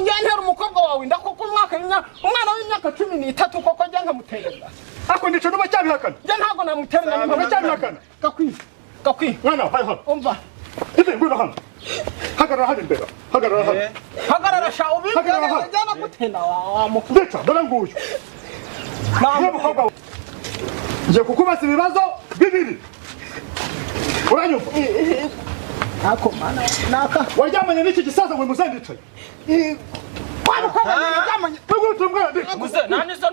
njyantera umukobwa wawe ndakoko umwana w'imyaka 13 koko njya nkamuterera ako ndico nuba cyabihakana njya ntago namuterera nuba cyabihakana gakwi mwana hayi umva ite ngwino hano hagarara hano imbere hagarara sha ubingana njyana gutena wa mukobwa ndetse dore nguyu nje kukubaza ibibazo bibiri uranyumva ako mana naka waryamanye n'iki gisaza ngo muzendicaye kwa mukobwa waryamanye muze nani zo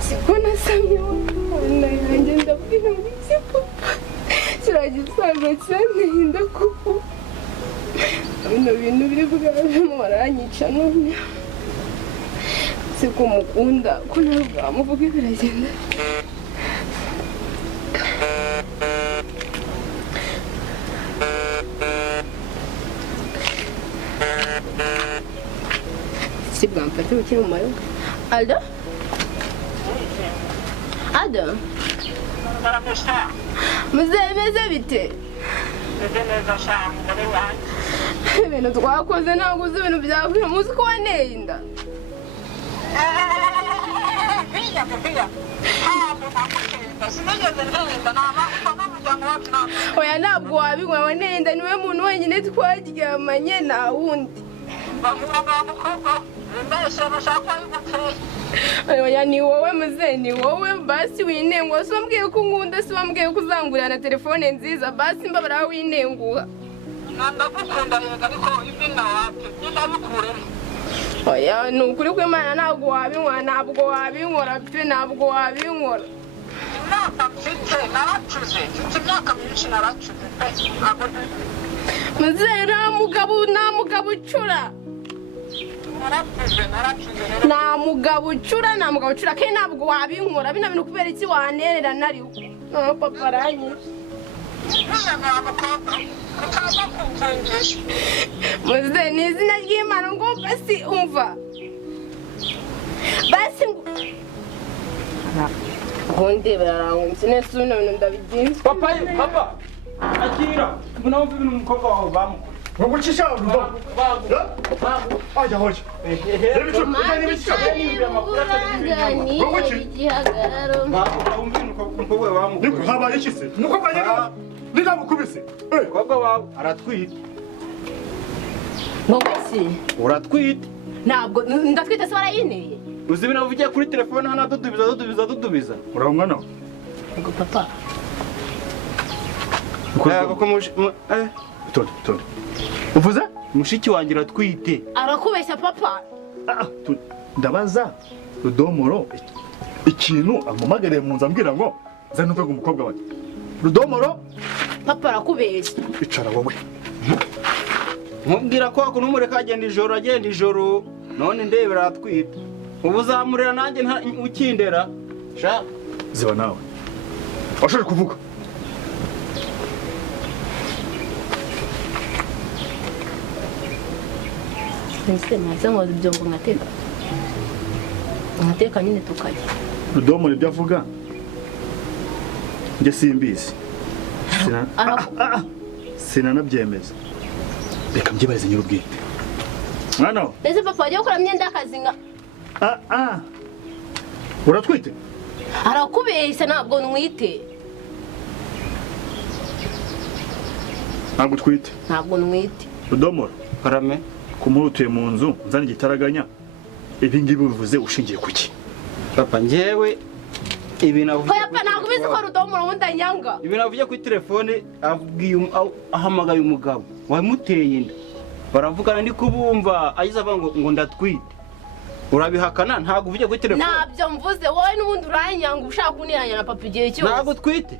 Sikuna samyo na ngenda bwira mwizipo kiragisaza cyane hinda kuko bino bintu biri bwaje muranyica none siko mukunda ko ntabwo amuvuga biragenda sibwa mfate ukiri mu mayoga Aldo? Aldo? Muzemeze bite? Meze sha muri wanjye. Ibintu twakoze ntabwo uzi ibintu byavuye muzi ko waneye inda. Oya ntabwo wabinywa waneye inda niwe muntu wenyine twaryamanye nta wundi. Oya ni wowe muze ni wowe basi winenguha si wambwiye ko nkunda si wambwiye ko uzangurira na telefone nziza basi mbabara winenguha ndagukunda yega ariko ibyo nawapi ndabikuremo oya ni ukuri kw'Imana ntabwo wabinkora pe ntabwo wabinkora mfite naracuze mfite imyaka myinshi naracuze muze nta mugabo ucura nta mugabo ucura kandi ntabwo wabinkora bino bintu kubera iki wanerera nariho no papa aranyishe muze ni izina ry'Imana ngo basi umva basi Honde barahunze nese bino bintu ndabigenza papa akira mbona wumva ibintu umukobwa wawe bamukora Ngogucisha urugo. Aja hoje. Reba Niko haba iki se? Umukobwa nyina ndamukubise. Umukobwa wawe aratwite. Ngobese. Uratwite. Ntabwo ndatwite se barayineye. Uzi ibintu uvugiye kuri telefone hana dudubiza. Ura umwana we. Ngo papa. Tonde. Uvuze? Mushiki wanjye aratwite. Arakubeshya papa. Ndabaza Rudomoro ikintu amumagariye mu nzu ambwira ngo zane uve umukobwa wawe. Rudomoro papa arakubeshya. Icara wowe. Mubwira ko ako numureka agenda ijoro none ndebera aratwite. Ubu zamurira nanjye ukindera. Sha ziba nawe. Washobora kuvuga. Nse maze ngo byongo ngateka nyine tukajya. Rudomoro ibyo avuga nge simbizi. Sinanabyemeza. Reka mbyibarize nyirubwite. Mwana Ese papa ajya gukora myenda y'akazi nga. Uratwite? Arakubeshya ntabwo nwite. Ntabwo twite. Ntabwo nwite. Rudomoro karame kumurutuye mu nzu nzana igitaraganya. ibi ngibi bivuze ushingiye kuki? papa njyewe ibi navuye Oya pa ntabwo bizi ko rudomoro mundanyanga. ibi navuye kuri telefone ahamagaye umugabo wamuteye inda baravugana ndi kubumva agize avuga ngo ndatwite urabihakana ntabwo uvuye kuri telefone Ntabyo mvuze wowe n'ubundi uranyanga ushaka kuniranya na papa igihe cyose. ntabwo twite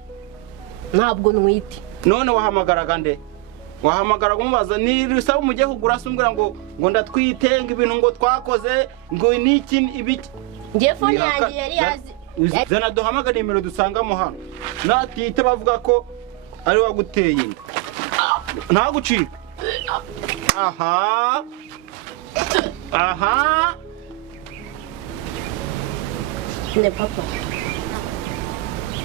Ntabwo nwite. none wahamagaraga nde wahamagara kumubaza nisaba umujye kugura sumbwira ngo ndatwite ngo ibintu ngo twakoze ngo niki ibiki Ngiye phone yanjye yari yazi. zana duhamagara nimero dusangamo hano natite bavuga ko ari waguteye inda ntagucika aha Ne papa.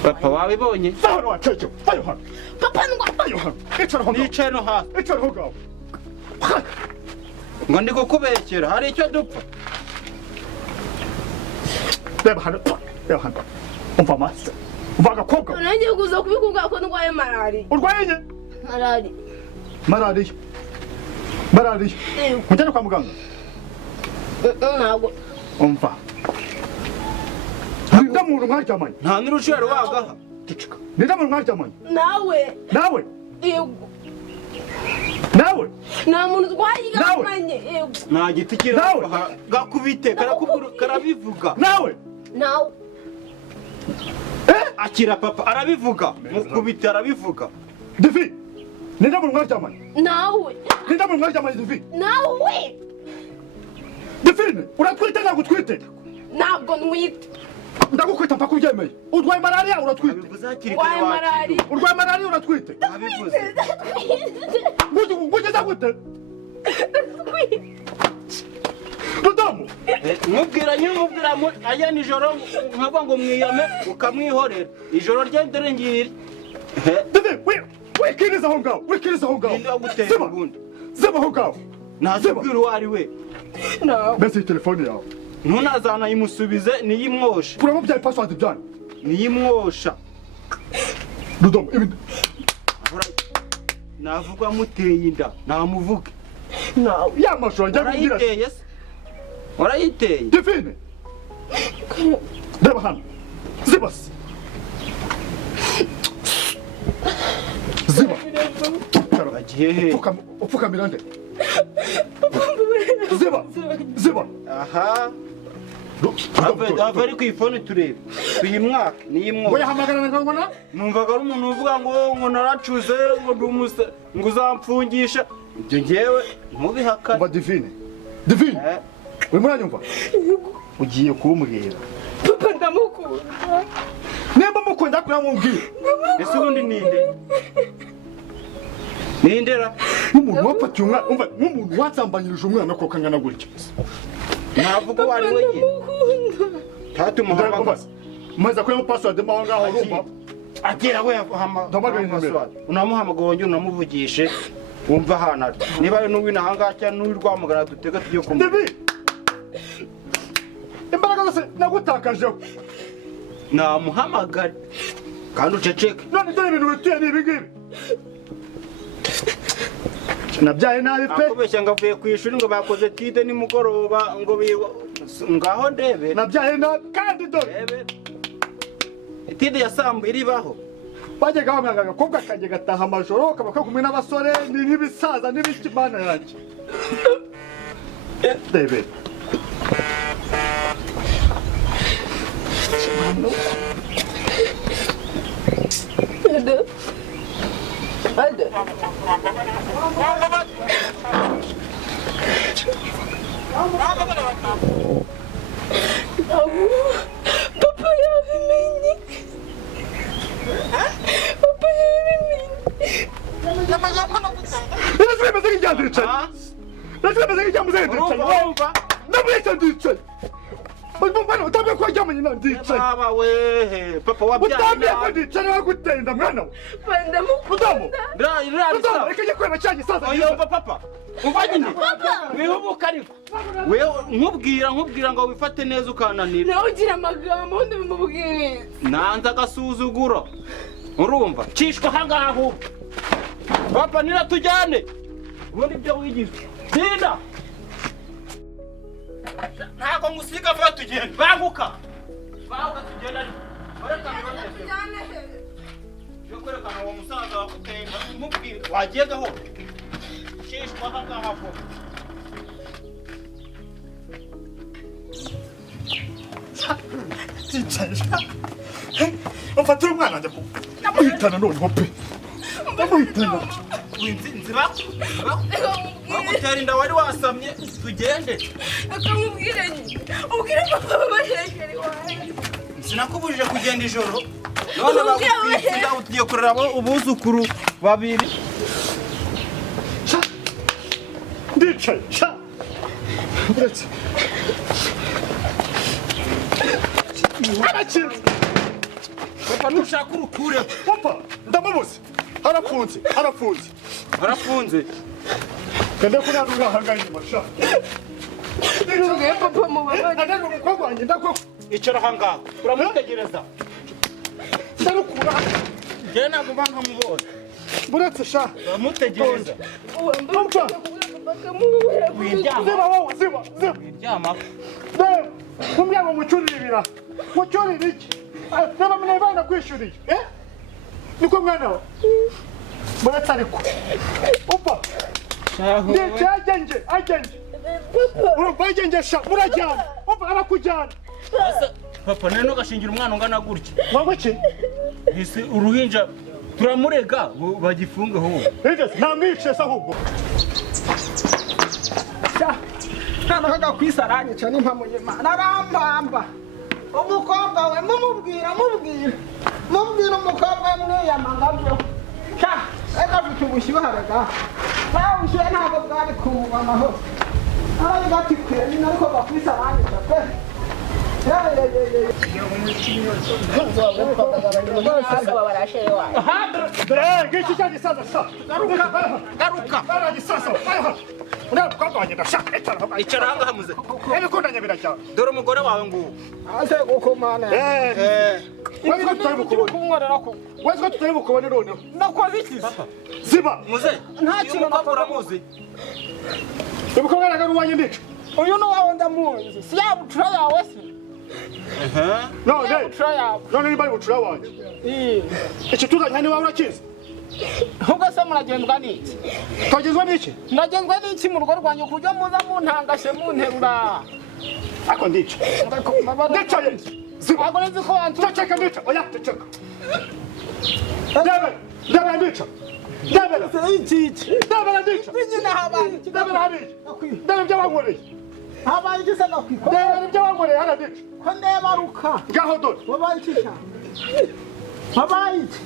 papa wabibonye Fahano wachecho, fayo hano. Papa ngwa. Fayo hano. Icara hano. nicaye no hasi Icara hano. ngo ndi kukubekera hari icyo dupfa Reba hano. Reba hano. Umva master. Umva agakobwa. Nanjye kuza kubikubwira ko ndwaye malari. Urwaye nye? Malari. Malariya. Malariya. Mujyane kwa muganga. Ntabwo. Umva. Nida muntu mwaryamanye. nta n'urushero wagaha Cicika. Nida muntu mwaryamanye. Nawe. Nawe. Yego. Nawe. Nta muntu twayigamanye. Yego. nta giti kiri aha gakubite karabivuga Nawe. Nawe. akira papa arabivuga mukubite arabivuga Divi. Nida muntu mwaryamanye. Nawe. Nida muntu mwaryamanye Divi. Nawe. Divine, uratwite ntabwo utwite. Ntabwo nwite. Ndagukwita mpaka ubyemeye. Urwaye malariya uratwite. abivuze hakiri Waye kare malari. Urwaye malariya uratwite. abivuze Ngugeza gute? Rudamu. mubwira aya nijoro nkavuga ngo mwiyame ukamwihorera ijoro rye dore ngiri Divi, wikiriza aho ngaho. Wikiriza aho ngaho. ninde waguteye Ziba. ubundi Ziba aho ngaho. ntazibwira uwo ari we Nawe. Mbese iyi telefone yawe. ntunazanayimusubize niyimwosha Kuramo bya password byanyu. niyimwosha Rudamu, ibi navuga muteye inda namuvuge Nawe. ya mashusho njya kubwira. warayiteye se warayiteye Divine. Reba hano. Ziba se. Ziba. bagiye he Upfukamira nde. Ziba. aha ava ari ku ifone turebe tuyimwaka niyimwoka Wayahamagarana ngona? numvaga ari umuntu uvuga ngo naracuze ngo ndumusa ngo uzamfungisha ibyo ngewe ntubihakane Umva Divine. Divine. Urimo uranyumva? Ugiye kumbwira. Papa ndamukunda. Nimba mukunda kuramubwira. ese ubundi nindera Nk'umuntu wapatiye umwana, umva nk'umuntu watsambanyirije umwana ko kangana gutya. navuga uwo ari we nyine tatumuhamagaza Maze akuyemo password mo ngaho urumva. agira we Ndamagaye nimero. unamuhamagara wongere unamuvugishe wumva ahantu ari niba ari n'uwina ahangaha cyangwa n'uwi rwamagana dutega tugiye kumva Divi. Imbaraga zose nagutakajeho. namuhamagare kandi uceceke None dore ibintu bituye ni ibi ngibi. Nabyaye nabi pe. akubeshya ngo avuye ku ishuri ngo bakoze tide nimugoroba ngo ngaho ndebe Nabyaye nabi kandi dore. ndebe tide yasambu iribaho Bajyaga bamwanga agakobwa kajya gataha amajoro kaba kagumwe n'abasore n'ibisaza n'ibikimana yanjye. Debe. Ade. Papa yabimenye. Papa yabimenye. Nasıl mesela geldi içeri? Nasıl mesela geldi içeri? urumva Nasıl geldi içeri? Bana utabye ko ajyamanye na ndi içeri. baba wehe papa wabyaye Utabye ko nabi ndi içeri wagutenda mwana. Papa ndamukunda. Udamu ikaje kwema cyane sasa. oyumva papa umva nyine wihubuka ariko wewe nkubwira ngo wifate neza ukananira Nawe ugira amagambo undi bimubwire. nanze agasuzuguro urumva cishwa ahangaha ahubwo papa niratujyane ubundi ibyo wigize tinda ntago ngusiga vuba tugenda banguka tugenda yo kwerekana uwo musaza wakuteye mubwire wagiye gahoro shishwa ahangaha vuba mfatira umwana njya ndamuhitana noneho pe ndamuhitana nzira bagutera inda wari wasamye tugende akamubwire ubwire papa babashekeri wawe sinakubujije kugenda ijoro none bagutwitse ugiye kurera ubuzukuru babiri ndicaye uretse arakinze papa nushaka urukure papa ndamubuze harafunze kende ko ntabwo ngahangaye inyuma sha ntuge papa mubabare ndango umukobwa wanjye ndako icara ahangaha uramutegereza ndarukura njyewe ntabwo mba nkamubonye buretse sha uramutegereza papa ziba wowe ziba wiryama kumbyanga mucyuririra iki naba mnebana kwishuriye niko mwana we buretse ariko upa ndetse agenge urumva agenge sha murajyana umva arakujyana papa none ugashingira umwana ungana gutya waba ki ese uruhinja turamurega bagifunge ho ntamwice se ahubwo nta kwisaranye cyane mpamuye Imana arambamba umukobwa we mubwira umukobwa we mwiyamanga byo ega afite ubushyuhe rega nawe ubushyuhe ntabwo bwari kumva amahoro araye gatikwiye nyine ariko bakwisaranye pe ngiki cya gisaza sha garuka baragisasa umukobwa wanjye ndashaka icara ahangaha muze ebikundanye birajyana dore umugore wawe nguwo ase gukomana wese ko tutari bukubone noneho nakoze iki ziba muze nta kintu uramuzi umukobwa araga n'uwanjye ndica uyu ni wawe ndamuzi si ya bucura yawe se none nimba ari bucura wanjye iki tuzanye niba urakizi ahubwo se muragendwa n'iki twagezwa n'iki ndagenzwa n'iki mu rugo rwanjye ku buryo muza muntangashe munterura ako ndica ndicaye ziba ntabwo nzi ko wantura ceceka ndica oya ceceka ndebera ndica ndebera ndebera ndica nyine habaye ndebera hariya ndebera ibyo wankoreye habaye iki se gakwiko ndebera ibyo wankoreye hariya ndica ko ndebaruka ngaho dore wabaye iki cyane habaye iki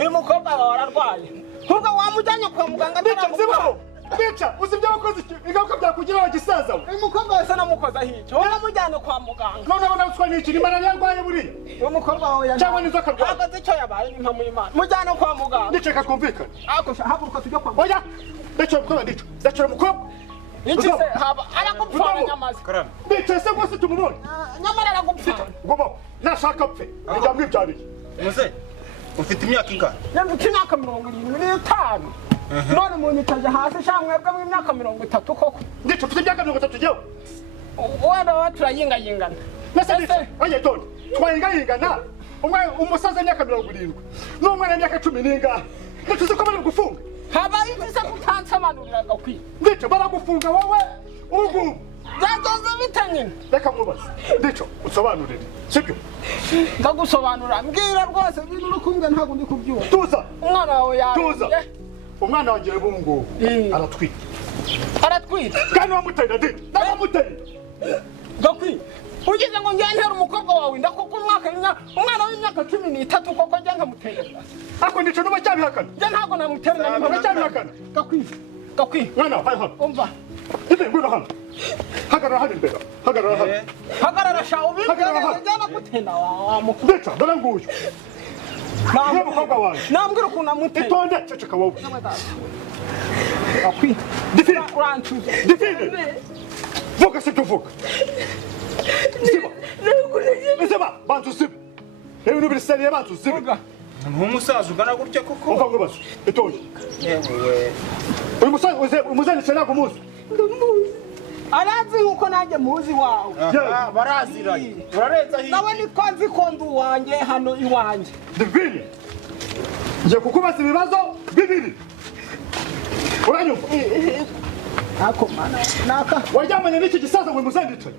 uyu mukobwa wawe ararwaye ahubwo wamujyanye kwa muganga ndica zibaho ndica uzi ibyo wakoze iki ingaruka byakugiraho gisaza we uyu mukobwa wese namukozaho iki wowe namujyane kwa muganga none abona uswa n'iki ni malariya arwaye buriya uyu mukobwa wawe cyangwa n'inzoka arwaye ntabwo azi icyo yabaye ni mpamvu y'Imana mujyane kwa muganga ndiceka twumvikane haguruka tujye kwa muganga oya ndacura umukobwa ndica ndacura umukobwa iki se haba aragupfana nyamaze ndicaye se rwose tumubone nyamara aragupfana ngumaho nashaka apfe njya mwibyariye muze ufite imyaka ingana mfite imyaka 75 none umuntu itaje hasi cyangwa mwebwe mu myaka 30 koko ndica mfite imyaka 30 jyewe wenda wa turayingayingana nese ndica oye dore twayingayingana umusaza w'imyaka 70 n'umwana w'imyaka 10 n'ingahe ntituzi ko bari gufunga habaye iki se kutansobanurira gakwiye ndica baragufunga wowe ubu byagenze bite nyine reka mubaze ndica unsobanurire sibyo ndagusobanura mbwira rwose ibintu uri kumbwira ntabwo ndi kubyumva tuza umwana wawe tuza umwana wanjye rero ngubu aratwite kandi wamutera ndi ndamutera gakwiye ugize ngo njye umukobwa wawe ndakuko umwana w'imyaka 13 koko njye nkamutera ako ndica nuba cyabihakana njye ntabwo namutera cyabihakana gakwiye mwana hayi hano umva ndibe ngwino hano hagarara hano imbere hagarara hano hagarara sha ubibwira njyana gutenda wa mukobwa ndica dore nguyu niyo mukobwa wanjye nambwira ukuntu amutera itonde ceceka wowe gakwiye difine urancuza difine vuga se tuvuga ziba bantu uzibe ibintu birisariye bantu uzibe nk'umusaza ugana gutya koko umva ngubaze itonde yewe uyu musaza umuzanisha ntabwo umuzi arazi nkuko nanjye muzi wawe baraziranye urarenza hirya nawe niko nzi ko ndi uwanjye hano iwanjye Divine ngiye kukubaza ibibazo bibiri uranyumva ako mana naka waryamanye n'iki gisaza ngo muzandicaye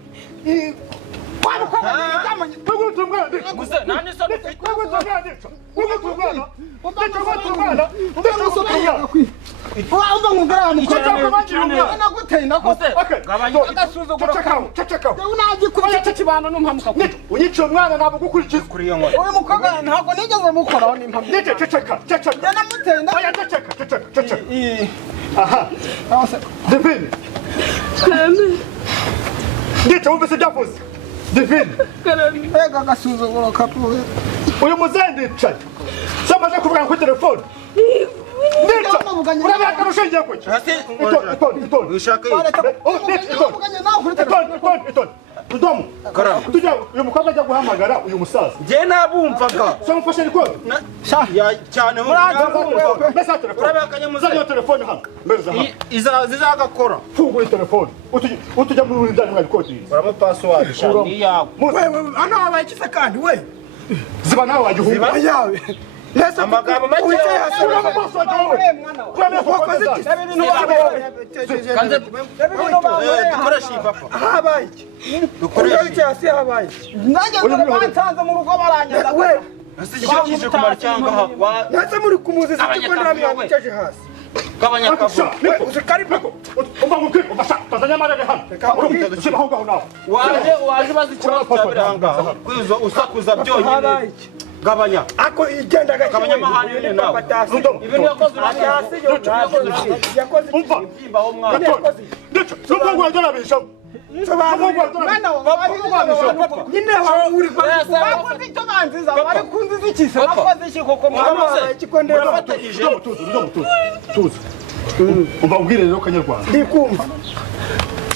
kwani ko yamanye Ugutungana ndica muze nani so ugutungana ndica ugutungana Umva ngungara ni ko Ugutungana naguteye nakoze gabanya agasuzuguro cacakaho unaje kubita kibano n'umpamuka unyica umwana ntabwo gukurikiza kuri iyo nkora uyu mukobwa ntabwo nigeze mukoraho n'impamuka ndica cacaka yanamuteye oya cacaka aha Divine ndica wumva se byavuze Divine ega agasuzuguro kapuye uyu muzehe ndicaye se amaze kuvugana kuri telefone ndica urabona akarusho ngiye kuki itonde ushaka Tudomo tujya uyu mukobwa ajya guhamagara uyu musaza je nabumvaga so mufashe rikode cyane ho mbese telefone muzayo telefone hano mbeza hano izagakora fungura telefone utujya mu bintu bya rikode uramo password shani yawe wewe ana wabaye kisa kandi we ziba nawe wajihumba yawe Nesa amagambo make uramo password wawe kwame wakoze iki ibintu kanze wabaye dukoresha ipapa habaye dukoresha iki hasi habaye nanjye batanze mu rugo baranyeza we asije kumara cyangwa ha nase muri kumuzi siko ndamya cyaje hasi gabanya kavu usikari pako umva mukiri umva tazanya marere hano shibaho ngaho nawe waje bazi ikibazo cyabiranga kwizo usakuza byonyine gabanya ako igenda gabanya mahane ni nawe ibintu yakoze yakoze umva imba ho mwana ndica n'ubwo ngwagera bishaho mwana nyine uri bakoze icyo banziza bari kunziza iki se bakoze iki koko mwana ikondera bafatanyije tuzi umva ubwire rero kanyarwanda ndikumva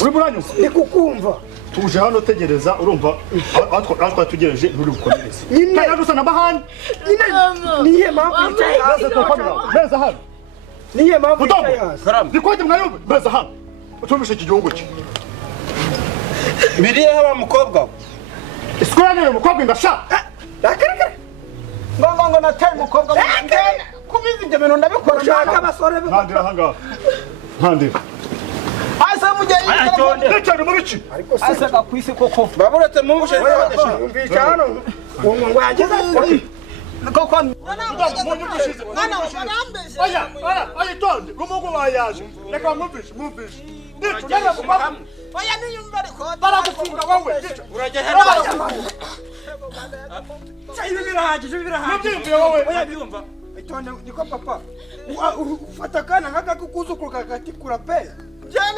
uri buranyuze ndikukumva tuje hano tegereza urumva atwa tugereje nturi bukomereze nyine gusa na bahani nyine niye mpamvu yicaye hasi meza hano niye mpamvu yicaye hasi ndikwaje mwayumve meza hano utumisha iki gihugu cye biriye haba mukobwa iskorane umukobwa ngasha ngo nateye umukobwa kubiza ibyo bintu ndabikora shaka abasore ntandira ahangaha ntandira asa mugiye ndicane mu biki asa gakwisi koko baburetse mu bushe yumvisha hano ngo yageze koko mwana barambeshe oya tonde umugo wayaje reka mwumvishe ndicane kumva oya niyumva ariko baragufunga wowe urajya hera ibi birahagije nabyimbiye wowe oya byumva itonde niko papa ufata kana nkaka kukuzukuru kagatikura pe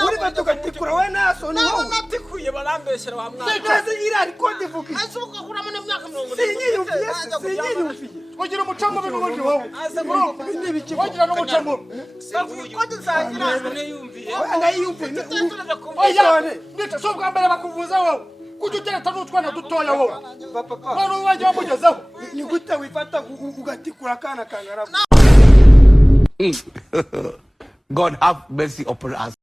uri gatugatikura we naso ni wowe natikuye barambeshyera wa mwana sikaze irari konde vuki asuka kuramo n'imyaka 40 sinyiyumviye ugira umucamo bino muri wowe bindi biki ugira n'umucamo konde sangira yumviye ngayiyumviye oya ndetse so bwa mbere bakuvuza wowe kujutereta n'utwana dutoya wowe papa none wajya wamugezeho ni gute wifata ugatikura kana kangara God have mercy upon us.